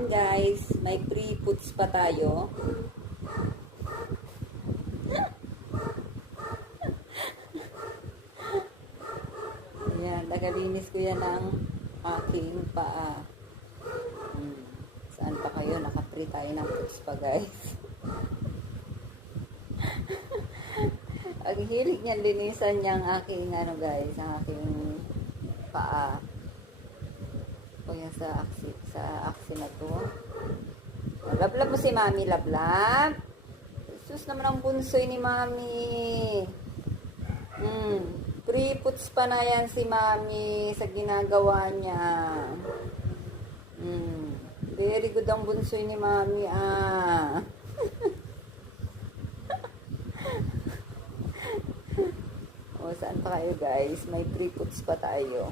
Ayan guys, may pre-puts pa tayo. Ayan, nagalinis ko yan ng aking paa. Saan pa kayo? Naka-pre tayo ng puts pa guys. Ang hilig niyan linisan niyang aking ano guys, ang aking paa. O yan sa aksi na to. Lablab mo si Mami, lablab. Sus naman ang bunsoy ni Mami. Pre-puts pa na yan si Mami sa ginagawa niya. Very good ang bunsoy ni Mami O, saan pa kayo guys? May pre-puts pa tayo.